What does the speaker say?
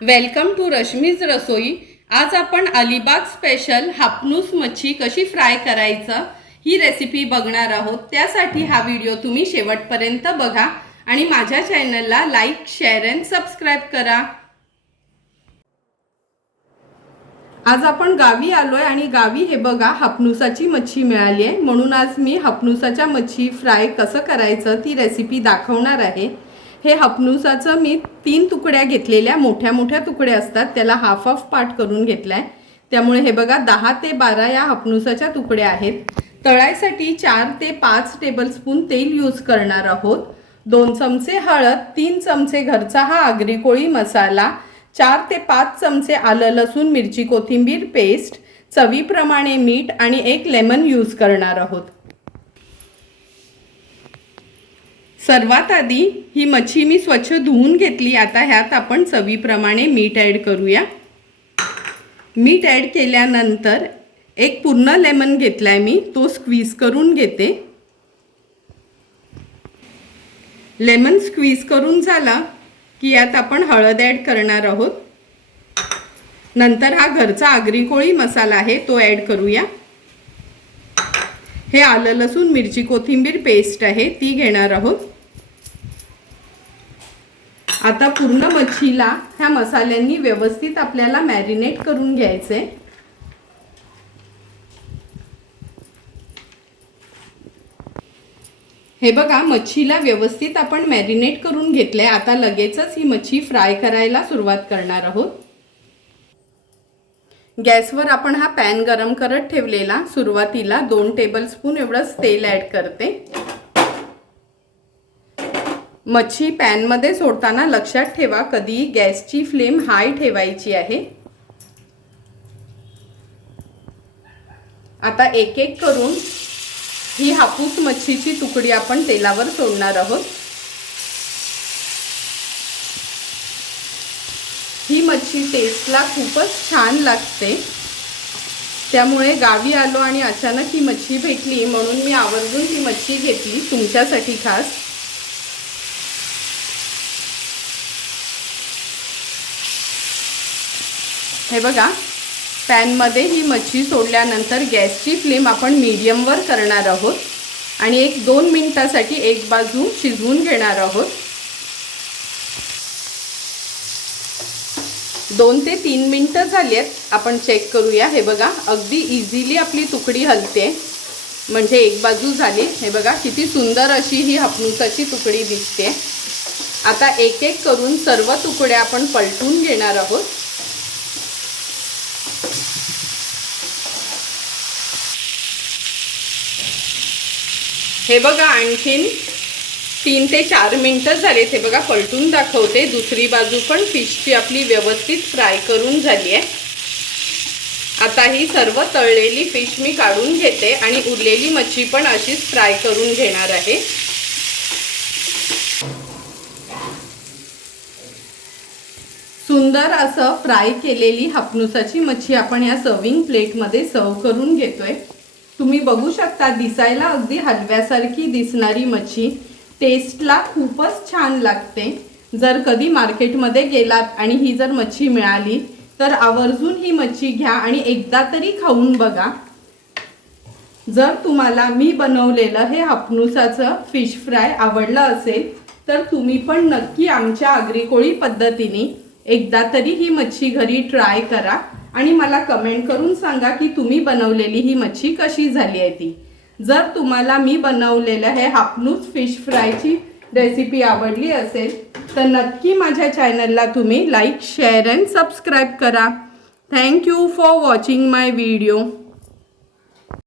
Welcome to Rashmi's रसोई. आज आपण Alibag special हापनूस मच्छी कशी फ्राय करायचं ही रेसिपी बघणार आहोत. त्यासाठी हा व्हिडिओ तुम्ही शेवटपर्यंत बघा आणि माझ्या चॅनलला लाईक शेअर अँड सबस्क्राईब करा. आज आपण गावी आलो आहे आणि गावी हे बघा हापनुसाची मच्छी मिळाली आहे. म्हणून आज मी हापनुसाच्या मच्छी फ्राय कसं करायचं ती रेसिपी दाखवणार आहे. हे हपनुसाचं मी तीन तुकड्या घेतलेल्या मोठ्या मोठ्या तुकड्या असतात त्याला हाफ हाफ पार्ट करून घेतला आहे त्यामुळे हे बघा दहा ते बारा या हपनुसाच्या तुकड्या आहेत. तळायसाठी चार ते पाच टेबलस्पून तेल यूज करणार आहोत. दोन चमचे हळद तीन चमचे घरचा हा आगरी कोळी मसाला चार ते पाच चमचे आलं लसूण मिरची कोथिंबीर पेस्ट चवीप्रमाणे मीठ आणि एक लेमन यूज करणार आहोत. सर्वात आधी ही मच्छी मी स्वच्छ धुवून घेतली. आता ह्यात आपण चवीप्रमाणे मीठ ॲड करूया. मीठ ॲड केल्यानंतर एक पूर्ण लेमन घेतलाय मी. तो स्क्वीज करून घेते. लेमन स्क्वीज करून झाला की यात आपण हळद ॲड करणार आहोत. नंतर हा घरचा आगरी कोळी मसाला आहे तो ॲड करूया. हे आलं लसूण मिरची कोथिंबीर पेस्ट आहे ती घेणार आहोत. आता पूर्ण मच्छीला ह्या मसाल्यांनी व्यवस्थित आपल्याला मॅरिनेट करून घ्यायचे हे बघा मच्छीला व्यवस्थित आपण मॅरिनेट करून घेतले आता लगेचच ही मच्छी फ्राय करायला सुरुवात करणार आहोत. गॅसवर आपण हा पॅन गरम करत ठेवलेला. सुरुवातीला दोन टेबलस्पून एवढंच तेल ॲड करते. मच्छी पॅनमध्ये सोडताना लक्षात ठेवा कधी गॅसची फ्लेम हाय ठेवायची आहे. आता एक एक करून ही हापूस मच्छीची तुकडी आपण तेलावर सोडणार आहोत. ही मच्छी टेस्टला खूपच छान लागते. त्यामुळे गावी आलो आणि अचानक ही मच्छी भेटली म्हणून मी आवर्जून ही मच्छी घेतली तुमच्यासाठी खास. हे बघा पॅनमध्ये ही मच्छी सोडल्यानंतर गॅसची फ्लेम आपण मीडियमवर करणार आहोत आणि एक दोन मिनटासाठी एक बाजू शिजवून घेणार आहोत. दोन ते तीन मिनटं झाली आहेत आपण चेक करूया. हे बघा अगदी इझिली आपली तुकडी हलते. म्हणजे एक बाजू झाली. हे बघा किती सुंदर अशी ही हपनुसाची तुकडी दिसते. आता एक एक करून सर्व तुकड्या आपण पलटून घेणार आहोत. हे बघा आणखीन तीन ते चार मिनटं झालेत हे बघा पलटून दाखवते. दुसरी बाजू पण फिशची आपली व्यवस्थित फ्राय करून झाली आहे. आता ही सर्व तळलेली फिश मी काढून घेते आणि उरलेली मच्छी पण अशीच फ्राय करून घेणार आहे. सुंदर असं फ्राय केलेली हापनुसाची मच्छी आपण या सर्विंग प्लेटमध्ये सर्व करून घेतोय. तुम्ही बघू शकता दिसायला अगदी हलव्यासारखी दिसणारी मच्छी. टेस्टला खूपच छान लागते. जर कधी मार्केटमध्ये गेलात आणि ही जर मच्छी मिळाली तर आवर्जून ही मच्छी घ्या आणि एकदा तरी खाऊन बघा. जर तुम्हाला मी बनवलेलं हे हापनुसाचं फिश फ्राय आवडलं असेल तर तुम्ही पण नक्की आमच्या आगरी पद्धतीने एकदा तरी ही मच्छी घरी ट्राय करा. आणि मला कमेंट करून सांगा की तुम्ही बनवलेली ही मच्छी कशी झाली आहे ती. जर तुम्हाला मी बनवलेलं हे हापनूस फिश फ्रायची रेसिपी आवडली असेल तर नक्की माझ्या चॅनलला तुम्ही लाईक शेअर अँड सबस्क्राईब करा. Thank you for watching my video